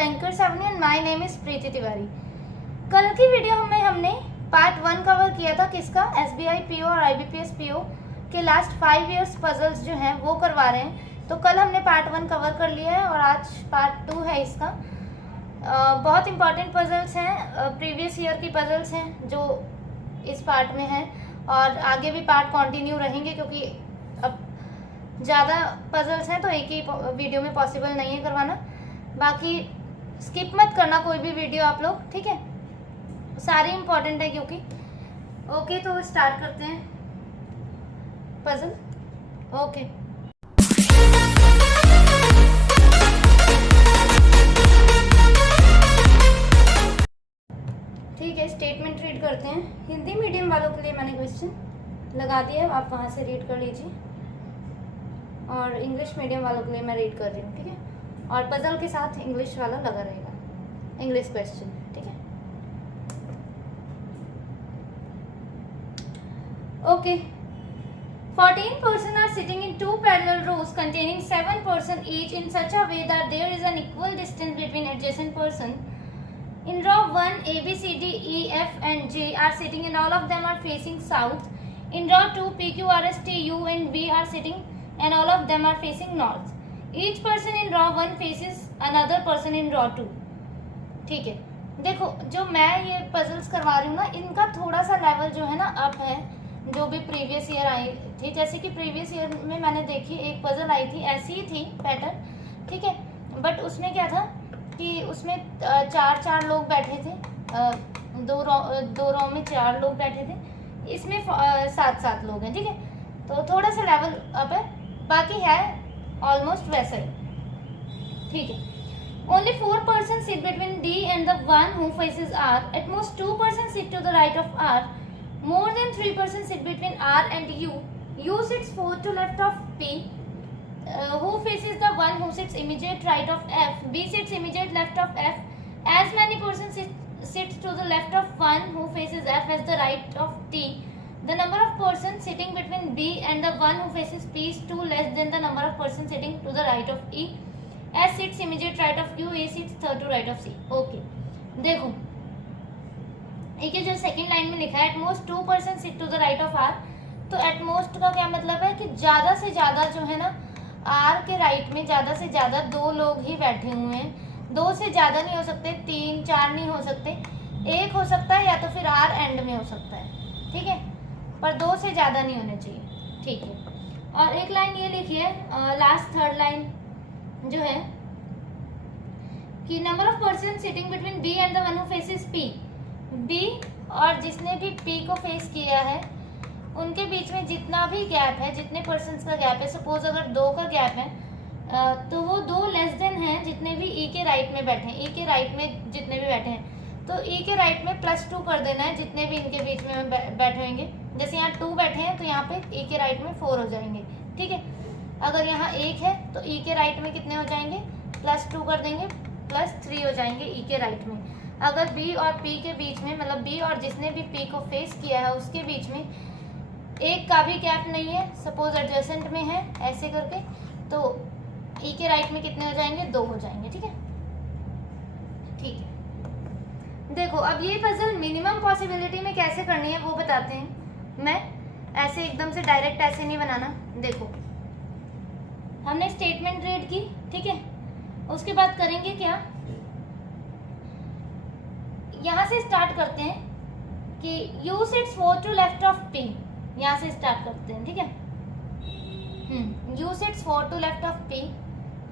Bankers avenue and my name is Preeti Tiwari. कल की video में हमने पार्ट 1 कवर किया था किसका, एसबीआई पीओ और आईबीपीएस पीओ के लास्ट 5 इयर्स पजल्स जो हैं वो करवा रहे हैं। तो कल हमने पार्ट 1 कवर कर लिया है और आज पार्ट 2 है इसका। बहुत इंपॉर्टेंट पजल्स हैं, प्रीवियस ईयर की पजल्स हैं जो इस पार्ट में हैं और आगे भी पार्ट कंटिन्यू रहेंगे क्योंकि अब ज़्यादा पजल्स हैं तो एक ही वीडियो में पॉसिबल नहीं है करवाना। बाकी स्किप मत करना कोई भी वीडियो आप लोग, ठीक है, सारे इंपॉर्टेंट है क्योंकि। ओके, तो स्टार्ट करते हैं पजल। ओके, ठीक है, स्टेटमेंट रीड करते हैं। हिंदी मीडियम वालों के लिए मैंने क्वेश्चन लगा दिया है, आप वहाँ से रीड कर लीजिए, और इंग्लिश मीडियम वालों के लिए मैं रीड कर रही हूँ, ठीक है, और पजल के साथ इंग्लिश वाला लगा रहेगा, इंग्लिश क्वेश्चन, ठीक है। Okay, 14 persons are sitting in 2 parallel rows containing 7 persons each in such a way that there is an equal distance between adjacent persons. In row 1, A, B, C, D, E, F and J are sitting and all of them are facing south. In row 2, P, Q, R, S, T, U and V are sitting and all of them are facing north. Each person in row 1 faces another person in row 2. ठीक है, देखो जो मैं ये puzzles करवा रही हूँ ना, इनका थोड़ा सा लेवल जो है ना अप है, जो भी प्रीवियस ईयर आई थी। जैसे कि प्रीवियस ईयर में मैंने देखी एक पजल आई थी, ऐसी ही थी पैटर्न, ठीक है, बट उसमें क्या था कि उसमें 4 लोग बैठे थे, दो रो में 4 लोग बैठे थे, इसमें 7 लोग हैं, ठीक है, तो थोड़ा सा लेवल अप है, बाकी है ऑलमोस्ट वैसा ही, ठीक है। Only 4 persons sit between D and the one who faces R. At most 2 persons sit to the right of R. More than 3 persons sit between R and U. U sits 4 to left of P, who faces the one who sits immediate right of F. B sits immediate left of F. As many persons sits to the left of one who faces F as the right of T. The number of persons sitting between B and the one who faces P is 2 less than the number of persons sitting to the right of E. S sits immediate right of Q. A sits third to right of C. Okay, देखो एक जो second line में लिखा है at most 2 persons sit to the right of R, तो at most का क्या मतलब है कि ज़्यादा से ज़्यादा जो है ना R के राइट में ज़्यादा से ज़्यादा 2 लोग ही बैठे हुए हैं। 2 से ज़्यादा नहीं हो सकते, 3, 4 नहीं हो सकते, 1 हो सकता है या तो फिर R एंड में हो सकता है, ठीक है, पर 2 से ज़्यादा नहीं होने चाहिए, ठीक है। और एक लाइन ये लिखी है, लास्ट थर्ड लाइन जो है कि number of person sitting between B and the one who faces P. B और जिसने भी पी को फेस किया है उनके बीच में जितना भी गैप है, जितने पर्सन्स का गैप है, सपोज अगर 2 का गैप है तो वो 2 लेस देन है जितने भी ई के राइट में बैठे हैं। ई के राइट में जितने भी बैठे हैं तो ई के राइट में +2 कर देना है जितने भी इनके बीच में बैठे होंगे। जैसे यहाँ 2 बैठे हैं तो यहाँ पे ई के राइट में 4 हो जाएंगे, ठीक है। अगर यहाँ 1 है तो ई के राइट में कितने हो जाएंगे, +2 कर देंगे, +3 हो जाएंगे ई के राइट में। अगर बी और पी के बीच में, मतलब बी और जिसने भी पी को फेस किया है उसके बीच में 1 का भी गैप नहीं है, सपोज एडजेसेंट में है ऐसे करके, तो ई के राइट में कितने हो जाएंगे, 2 हो जाएंगे, ठीक है, ठीक है। देखो अब ये पजल मिनिमम पॉसिबिलिटी में कैसे करनी है वो बताते हैं। मैं ऐसे एकदम से डायरेक्ट ऐसे नहीं बनाना। देखो हमने स्टेटमेंट रीड की, ठीक है, उसके बाद करेंगे क्या, यहाँ से स्टार्ट करते हैं कि U sits 4 to left of P, यहाँ से स्टार्ट करते हैं, ठीक है। U sits 4 to left of P,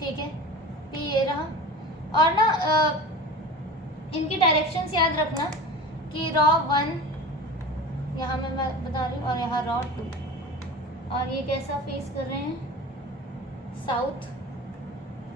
ठीक है, P ये रहा, और ना इनकी डायरेक्शंस याद रखना कि रॉ 1 यहाँ मैं बता रही हूँ और यहाँ रॉ 2, और ये कैसा फेस कर रहे हैं, साउथ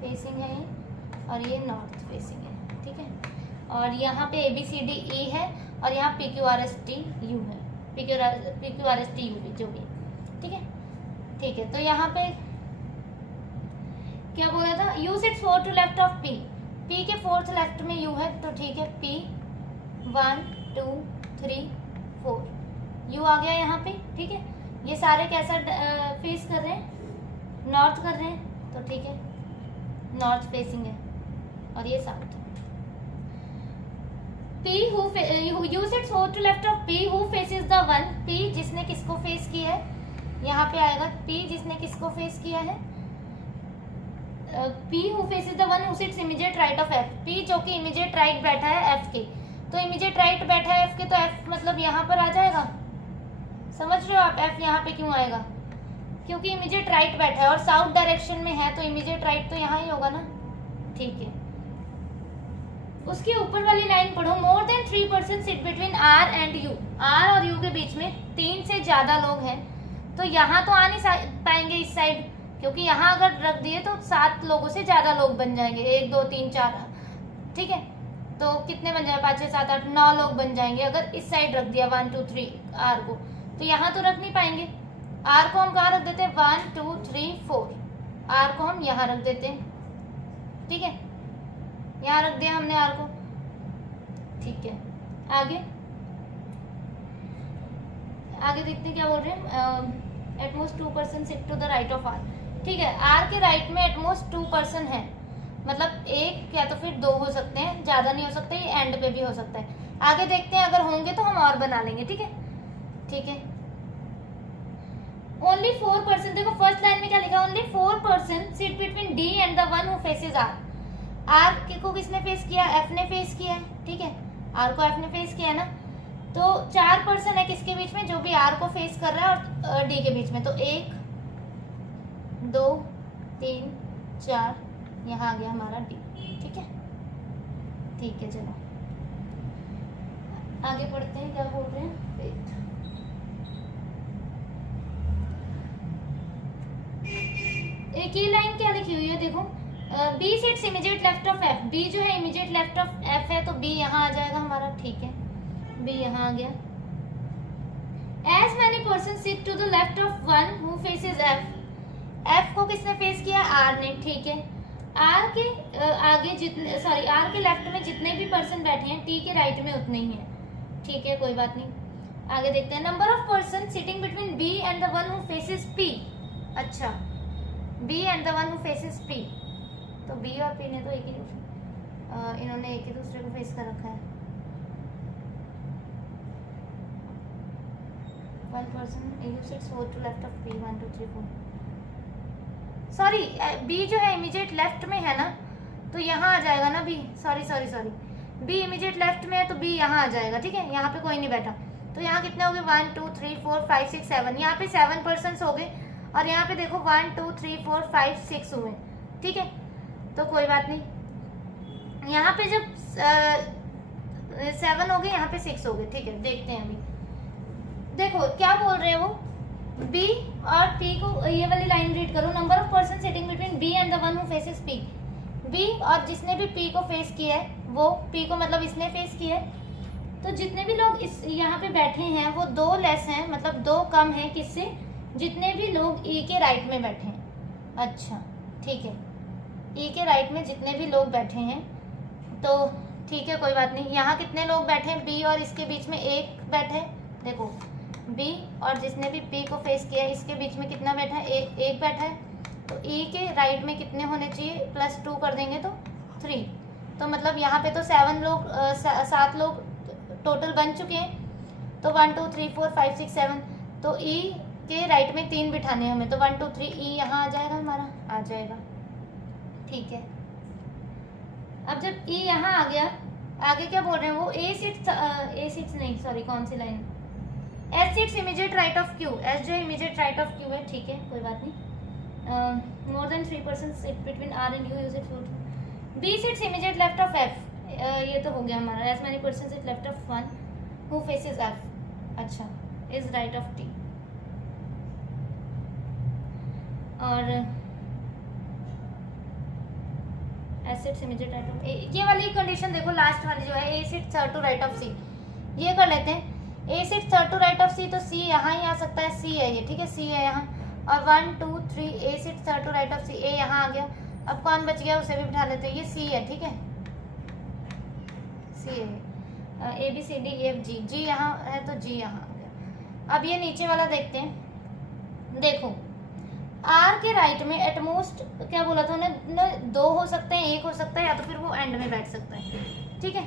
फेसिंग है ये, और ये नॉर्थ फेसिंग है, ठीक है। और यहाँ पे ABCD E है और यहाँ PQRST U है, PQRST U भी जो भी, ठीक है, ठीक है। तो यहाँ पे क्या बोला था, U sits 4 to left of P, P के 4th लेफ्ट में U है, तो ठीक है, P 1 2 3 4 U आ गया यहाँ पे, ठीक है। ये सारे कैसा फेस कर रहे हैं, नॉर्थ कर रहे हैं, तो ठीक है, नॉर्थ फेसिंग है, और ये south. P who use its hold to left of P who faces the one, P जिसने किसको फेस किया है, यहाँ पे आएगा P जिसने किसको फेस किया है, P who faces the one who sits immediate right of F, P जो कि immediate right बैठा है F के, तो immediate right बैठा है F के, तो F मतलब यहाँ पर आ जाएगा। समझ रहे हो आप F यहाँ पे क्यों आएगा, क्योंकि immediate right बैठा है और साउथ डायरेक्शन में है, तो immediate right तो यहाँ ही होगा ना। ठीक है, उसके ऊपर वाली लाइन पढ़ो। मोर than 3% sit between R and U, R और U के बीच में 3 से ज्यादा लोग हैं, तो यहाँ तो आ नहीं पाएंगे इस साइड, क्योंकि यहाँ अगर रख दिए तो 7 लोगों से ज्यादा लोग बन जाएंगे, 1 2 3 4, ठीक है, तो कितने बन जाए, 5 6 7 8 9 लोग बन जाएंगे अगर इस साइड रख दिया 1 2 3 R को, तो यहाँ तो रख नहीं पाएंगे। R को हम कहाँ रख देते हैं, 1 2 3 4, R को हम यहाँ रख देते हैं, ठीक है, यहाँ रख दिया हमने R को। ठीक है, आगे आगे देखते हैं क्या बोल रहे हैं। At most 2% sit to the right of R, ठीक है, R के राइट में एटमोस्ट 2% है, मतलब 1 या तो फिर 2 हो सकते हैं, ज्यादा नहीं हो सकते, ये एंड पे भी हो सकता है। आगे देखते हैं, अगर होंगे तो हम और बना लेंगे, ठीक है। ठीक है, ओनली 4%, देखो फर्स्ट लाइन में क्या लिखा है, only 4% sit between D and the one who faces R, R को किसने फेस किया, F ने फेस किया है, ठीक है, R को F ने फेस किया है ना, तो 4% है किसके बीच में, जो भी R को फेस कर रहा है और D के बीच में, तो 1 2 3 4, यहाँ आ गया हमारा D, ठीक है। ठीक है, चलो आगे पढ़ते हैं क्या बोल रहे हैं। एक ये लाइन क्या लिखी हुई है, देखो, B sits immediate left of F, B जो है इमीडिएट लेफ्ट ऑफ F है, तो B यहाँ आ जाएगा हमारा, ठीक है, B यहाँ आ गया। As many persons sit to the left of one who faces F, F को किसने फेस किया, R ने, ठीक है। R के आगे जितने, सॉरी R के लेफ्ट में जितने भी पर्सन बैठे हैं, T के राइट में उतने ही हैं, ठीक है, कोई बात नहीं। आगे देखते हैं, number of person sitting between B and the one who faces P, अच्छा, B and the one who faces P, तो B और P ने तो एक ही इन्होंने एक ही दूसरे को फेस कर रखा है। 1 person you sits 4 to left of P, 1 2 3 4, sorry B जो है इमीडिएट लेफ्ट में है ना, तो यहाँ आ जाएगा ना B, sorry B immediate left में है, तो B यहाँ आ जाएगा, ठीक है, यहाँ पे कोई नहीं बैठा, तो यहाँ कितने हो गए, 1 2 3 4 5 6 7, यहाँ पे 7 पर्सन हो गए, और यहाँ पे देखो 1 2 3 4 5 6 हुए, ठीक है, तो कोई बात नहीं। यहाँ पे जब 7 हो गए, यहाँ पे 6 हो गए, ठीक है, देखते हैं अभी। देखो क्या बोल रहे हैं वो, B और P को, ये वाली लाइन रीड करो, number of person sitting between B and the one who faces P, B और जिसने भी P को फेस किया है, वो P को मतलब इसने फेस किया है, तो जितने भी लोग इस यहाँ पे बैठे हैं वो 2 लेस हैं, मतलब 2 कम हैं किससे, जितने भी लोग E के राइट में बैठे हैं। अच्छा, ठीक है, E के राइट में जितने भी लोग बैठे हैं, तो ठीक है, कोई बात नहीं। यहाँ कितने लोग बैठे हैं, B और इसके बीच में 1 बैठे हैं, देखो B और जिसने भी P को फेस किया है, इसके बीच में कितना बैठा है, 1 बैठा है, तो E के राइट में कितने होने चाहिए, +2 कर देंगे तो 3, तो मतलब यहाँ पे तो 7 लोग टोटल बन चुके हैं, तो 1 2 3 4 5 6 7, तो E के राइट में 3 बिठाने हमें, तो 1 2 3 E यहाँ आ जाएगा हमारा, आ जाएगा, ठीक है। अब जब E यहाँ आ गया, आगे क्या बोल रहे हैं वो, A सिट्स नहीं, सॉरी कौन सी line, S sits immediate right of Q, S जो इमीडिएट राइट ऑफ Q है, ठीक है, कोई बात नहीं। More than 3% sit between R and U, use it for. B sits immediate left of F, ये तो हो गया हमारा, as many person sit left of one who faces F, अच्छा, इज राइट ऑफ T, और S sits immediate right of A, ये वाली condition देखो, लास्ट वाली जो है, A seats to right of C, ये कर लेते हैं। A seats to right of C, तो C यहाँ ही आ सकता है, C है ये, ठीक है, C है यहाँ, और 1 2 3 A seats to right of C, A यहाँ आ गया, अब कौन बच गया, उसे भी बिठा लेते हैं, ये C है, ठीक है, C है, A B C D E F G, G यहाँ है तो G यहाँ आ गया। अब ये नीचे वाला देखते हैं, देखो आर के राइट में एटमोस्ट क्या बोला था उन्हें, 2 हो सकते हैं, 1 हो सकता है, या तो फिर वो एंड में बैठ सकता है, ठीक है।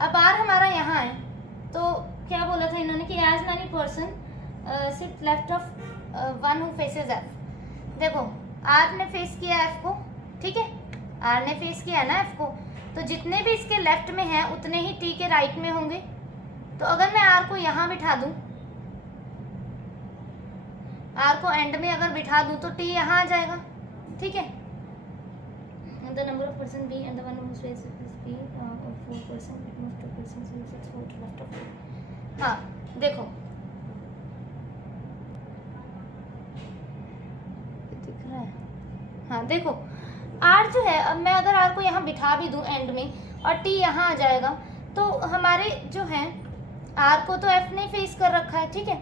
अब आर हमारा यहाँ है, तो क्या बोला था इन्होंने कि as many person sit left of one who faces F. देखो आर ने फेस किया एफ को, ठीक है, आर ने फेस किया ना एफ को, तो जितने भी इसके लेफ्ट में हैं उतने ही टी के राइट में होंगे। तो अगर मैं आर को यहाँ बिठा दूं, आर को एंड में अगर बिठा दूं तो टी यहाँ आ जाएगा, ठीक है। The number of person B and the one who faces B 4 person, it must 2 person, 6 4 left of. हाँ देखो दिख रहा है, हाँ देखो आर जो है, अब मैं अगर आर को यहाँ बिठा भी दूं एंड में और टी यहाँ आ जाएगा, तो हमारे जो है आर को तो एफ ने फेस कर रखा है, ठीक है,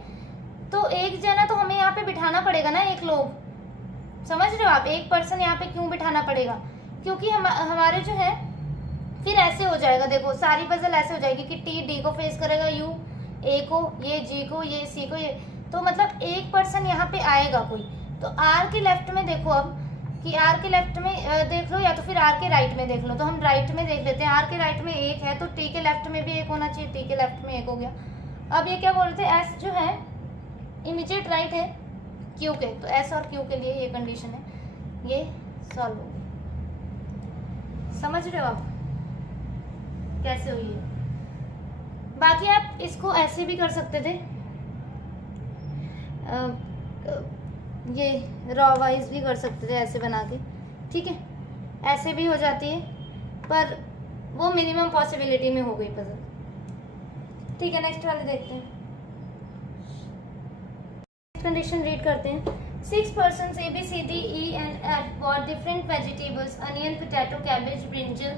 तो एक जना तो हमें यहाँ पे बिठाना पड़ेगा ना, एक लोग, समझ रहे हो आप, एक पर्सन यहाँ पे क्यों बिठाना पड़ेगा, क्योंकि हमारे जो है फिर ऐसे हो जाएगा, देखो सारी पजल ऐसे हो जाएगी कि टी डी को फेस करेगा, यू ए को, ये जी को, ये सी को, ये, तो मतलब एक पर्सन यहाँ पे आएगा कोई। तो आर के लेफ्ट में देखो अब कि आर के लेफ्ट में देख लो, या तो फिर आर के राइट में देख लो, तो हम राइट में देख लेते हैं। आर के राइट में 1 है, तो टी के लेफ्ट में भी 1 होना चाहिए, टी के लेफ्ट में 1 हो गया। अब ये क्या बोलते हैं, एस जो है इमीडिएट राइट है क्यू के, तो एस और क्यू के लिए ये कंडीशन है, ये सॉल्व हो गया। समझ रहे हो आप कैसे हुई है। बाकी आप इसको ऐसे भी कर सकते थे, ये रॉ वाइज भी कर सकते थे ऐसे बना के, ठीक है, ऐसे भी हो जाती है, पर वो मिनिमम पॉसिबिलिटी में हो गई पजल, ठीक है। नेक्स्ट वाले देखते हैं, कंडीशन रीड करते हैं। 6 persons A, B, C, D, E and F bought different vegetables, onion, potato, cabbage, brinjal,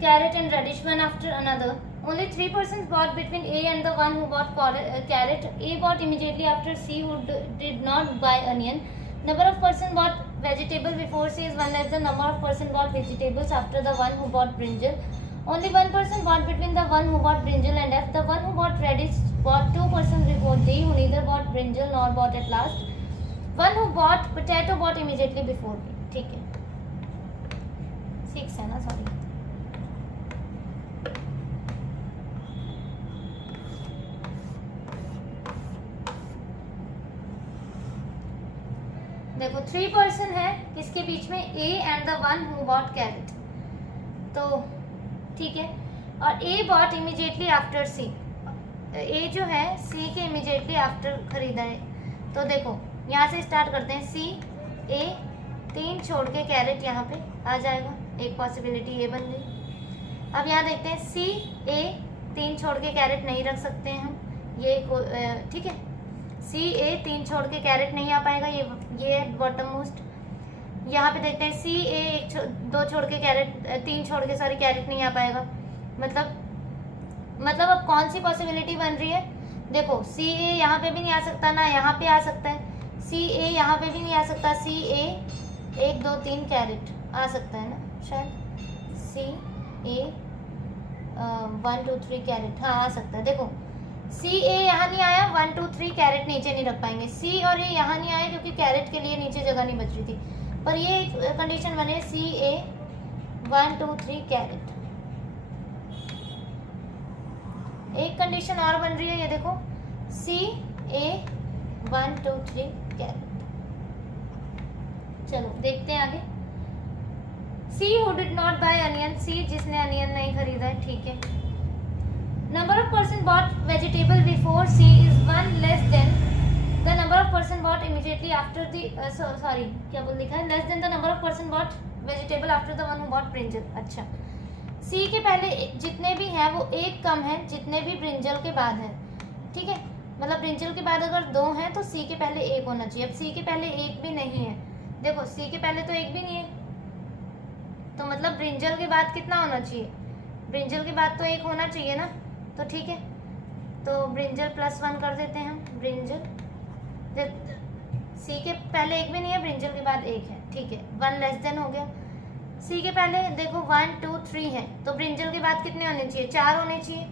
carrot and radish one after another. Only 3 persons bought between A and the one who bought carrot. A bought immediately after C who did not buy onion. Number of person bought vegetable before C is 1 less than number of person bought vegetables after the one who bought brinjal. Only 1 person bought between the one who bought brinjal and F. The one who bought radish bought 2 persons before D who neither bought brinjal nor bought at last. One who bought potato bought immediately before B. ठीक है, 6 है ना, sorry. देखो 3 person है किसके बीच में, A and the one who bought carrot, तो ठीक है, और A bought immediately after C, A जो है सी के इमीडिएटली आफ्टर खरीदा है। तो देखो यहाँ से स्टार्ट करते हैं, सी ए 3 छोड़ के कैरेट यहाँ पे आ जाएगा, एक पॉसिबिलिटी ये बन गई। अब यहाँ देखते हैं सी ए 3 छोड़ के कैरेट नहीं रख सकते हैं हम, ये ठीक है, सी ए 3 छोड़ के कैरेट नहीं आ पाएगा, ये बॉटम मोस्ट। यहाँ पे देखते हैं सी ए 2 छोड़ के कैरेट, 3 छोड़ के सॉरी कैरेट नहीं आ पाएगा, मतलब अब कौन सी पॉसिबिलिटी बन रही है, देखो सी ए यहाँ पे भी नहीं आ सकता, ना यहाँ पे आ सकता है, सी ए यहाँ पे भी नहीं आ सकता, सी ए 1 2 3 कैरेट आ सकता है ना शायद, सी ए 1 2 3 कैरेट, हाँ आ सकता है। देखो सी ए यहाँ नहीं आया, 1 2 3 कैरेट नीचे नहीं रख पाएंगे, सी और ए यहाँ नहीं आया क्योंकि कैरेट के लिए नीचे जगह नहीं बच रही थी, पर ये कंडीशन बने सी ए 1 2 3 कैरेट। एक कंडीशन और बन रही है, ये देखो सी ए 1 2 3 कैरेट। चलो देखते हैं आगे, C who did not buy onion, C जिसने अनियन नहीं खरीदा है, ठीक है। Number of person bought vegetable before C is 1 less than the number of person bought immediately after the, sorry क्या बोल लिखा है, less than the number of person bought vegetable after the one who bought brinjal. अच्छा, C के पहले जितने भी हैं वो 1 कम है जितने भी ब्रिंजल के बाद है, ठीक है, मतलब ब्रिंजल के बाद अगर 2 हैं तो सी के पहले 1 होना चाहिए। अब सी के पहले 1 भी नहीं है, देखो सी के पहले तो 1 भी नहीं है, तो मतलब ब्रिंजल के बाद कितना होना चाहिए, ब्रिंजल के बाद तो 1 होना चाहिए ना, तो ठीक है, तो ब्रिंजल +1 कर देते हैं हम, ब्रिंजल सी के पहले 1 भी नहीं है, ब्रिंजल के बाद 1 है, ठीक है, 1 लेस देन हो गया। सी के पहले देखो 1 2 3 है, तो ब्रिंजल के बाद कितने होने चाहिए, 4 होने चाहिए,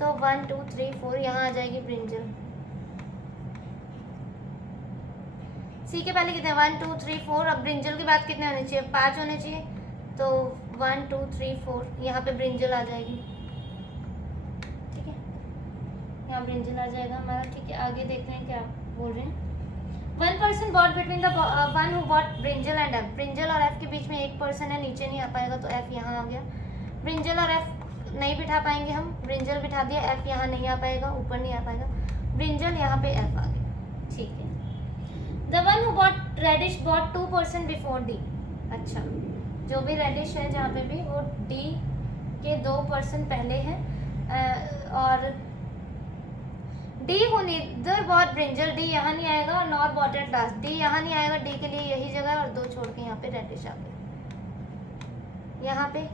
तो 1 2 3 4 यहाँ आ जाएगी ब्रिंजल। सी के पहले कितने 1 2 3 4। अब ब्रिंजल के बाद कितने होने चाहिए 5 होने चाहिए, तो 1 2 3 4 यहाँ पे ब्रिंजल आ जाएगी। ठीक है, यहाँ ब्रिंजल आ जाएगा हमारा। ठीक है, आगे देखते हैं क्या बोल रहे हैं। One person bought between the one who bought brinjal and F. Brinjal और एफ के बीच में एक पर्सन है, नीचे नहीं आ पाएगा तो एफ यहाँ आ गया। ब्रिंजल और एफ नहीं बिठा पाएंगे हम, ब्रिंजल बिठा दिया, एफ यहाँ नहीं आ पाएगा, ऊपर नहीं आ पाएगा, ब्रिंजल यहाँ पे एफ आ गया। ठीक है, the one who bought radish bought 2 person before D. अच्छा, जो भी रेडिश है जहाँ पे भी, वो डी के 2 पर्सन पहले हैं, और D who neither bought brinjal, D यहाँ नहीं आएगा, और nor bought at last, D यहाँ नहीं आएगा, डी के लिए यही जगह है, और 2 छोड़ के यहाँ पे रेडिश आ गया। यहाँ पे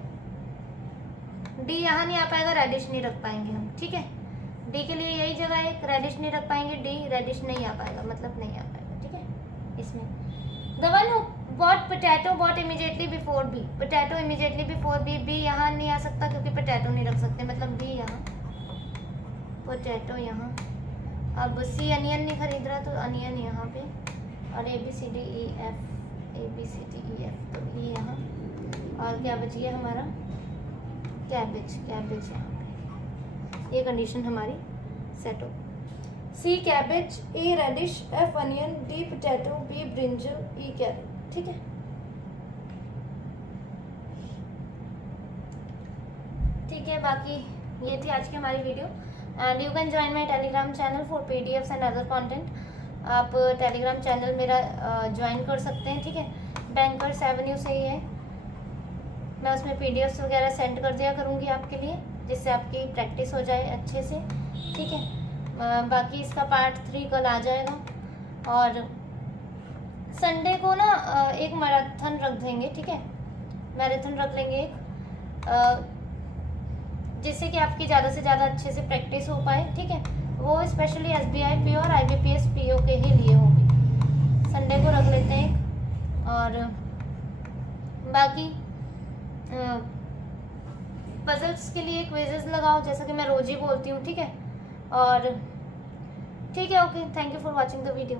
डी यहाँ नहीं आ पाएगा, रेडिश नहीं रख पाएंगे हम। ठीक है, डी के लिए यही जगह है, रेडिश नहीं रख पाएंगे, डी रेडिश नहीं आ पाएगा, मतलब नहीं आ पाएगा। ठीक है, इसमें the one who bought potato bought immediately before B. Potato immediately before B, B यहाँ नहीं आ सकता क्योंकि पोटैटो नहीं रख सकते, मतलब बी यहाँ, पोटैटो यहाँ। अब सी अनियन नहीं खरीद रहा तो अनियन यहाँ पे, और A B C D E F, A B C D E F, तो ये यहाँ, और क्या बच गया हमारा कैबेज, कैबेज यहाँ पे। ये कंडीशन हमारी सेट हो। C cabbage, A radish, F onion, D potato, B brinjal, E carrot. ठीक है, ठीक है, बाकी ये थी आज की हमारी video. And you can join my Telegram channel for PDFs and other content. आप टेलीग्राम चैनल मेरा ज्वाइन कर सकते हैं। ठीक है, बैंकर्स एवेन्यू से ही है, मैं उसमें पीडीएफ्स वगैरह सेंड कर दिया करूँगी आपके लिए, जिससे आपकी प्रैक्टिस हो जाए अच्छे से। ठीक है, बाकी इसका पार्ट 3 कल आ जाएगा, और संडे को ना एक मैराथन रख देंगे। ठीक है, मैराथन रख लेंगे एक, जिससे कि आपकी ज़्यादा से ज़्यादा अच्छे से प्रैक्टिस हो पाए। ठीक है, वो स्पेशली एसबीआई पीओ और आईबीपीएस पीओ के ही लिए होगी। संडे को रख लेते हैं एक, और बाकी पजल्स के लिए क्विजेस लगाओ, जैसा कि मैं रोज ही बोलती हूँ। ठीक है, और ठीक है, okay, thank you for watching the video.